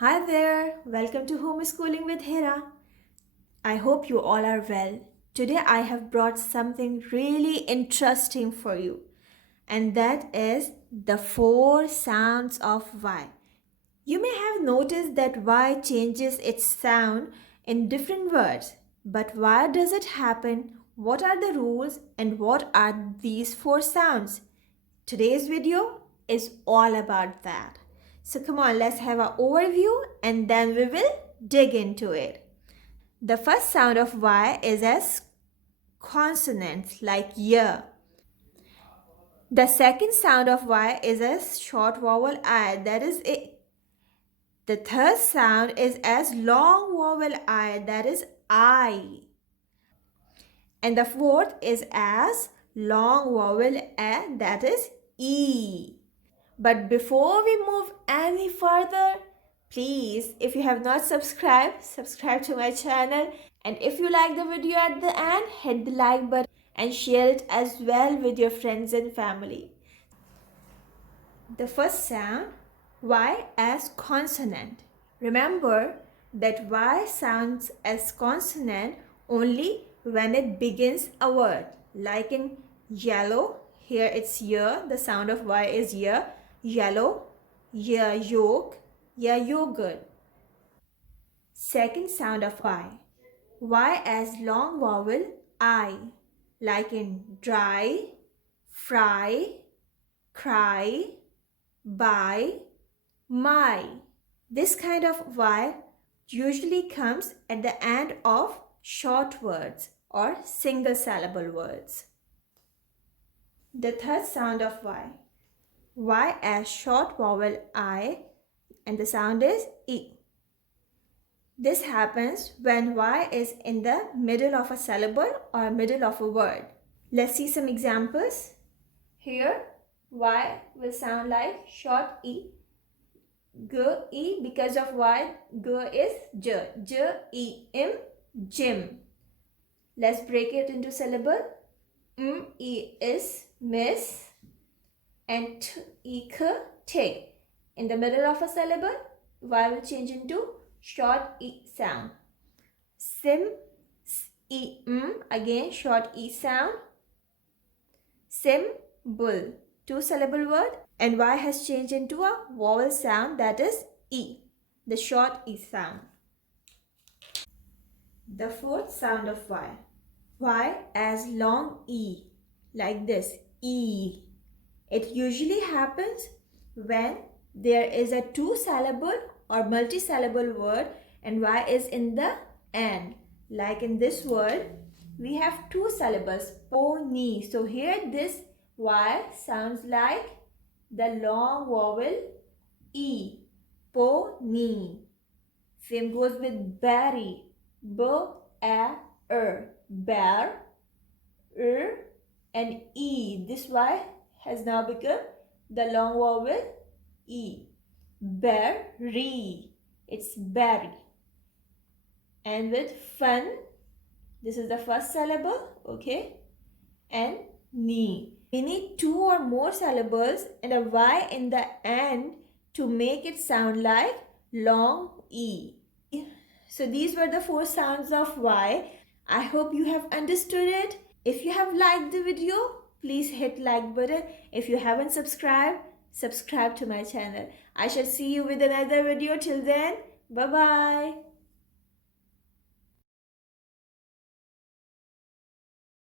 Hi there, welcome to Homeschooling with Hera. I hope you all are well. Today I have brought something really interesting for you, and that is the four sounds of Y. You may have noticed that Y changes its sound in different words, but why does it happen? What are the rules and what are these four sounds? Today's video is all about that. So come on, let's have an overview and then we will dig into it. The first sound of Y is as consonant like y. The second sound of Y is as short vowel I, that is it. The third sound is as long vowel I, that is I. And the fourth is as long vowel A, that is E. But before we move any further, please, if you have not subscribed, subscribe to my channel. And if you like the video at the end, hit the like button and share it as well with your friends and family. The first sound, Y as consonant. Remember that Y sounds as consonant only when it begins a word. Like in yellow, here it's y, the sound of Y is y. Yellow, y yolk, y yogurt. Second sound of Y as long vowel I. Like in dry, fry, cry, by, my. This kind of Y usually comes at the end of short words or single syllable words. The third sound of Y as short vowel I, and the sound is E. This happens when Y is in the middle of a syllable or middle of a word. Let's see some examples. Here, Y will sound like short E. G, E, because of Y, G is J. J, E, M, gym. Let's break it into syllable. M, E, is miss. And T, E, K, take. In the middle of a syllable, Y will change into short E sound. Sim, S, E, M, again short E sound. Sim, bull, two syllable word, and Y has changed into a vowel sound, that is E, the short E sound. The fourth sound of Y as long E, like this, E. It usually happens when there is a two syllable or multi-syllable word and Y is in the end. Like in this word, we have two syllables, pony. So here this Y sounds like the long vowel E, pony. Same goes with berry, b-a-r, bear, and E. This Y has now become the long vowel E. Berry. It's berry. And with fun, this is the first syllable, okay? And knee. We need two or more syllables and a Y in the end to make it sound like long E. So these were the four sounds of Y. I hope you have understood it. If you have liked the video, please hit like button. If you haven't subscribed, subscribe to my channel. I shall see you with another video. Till then, bye bye.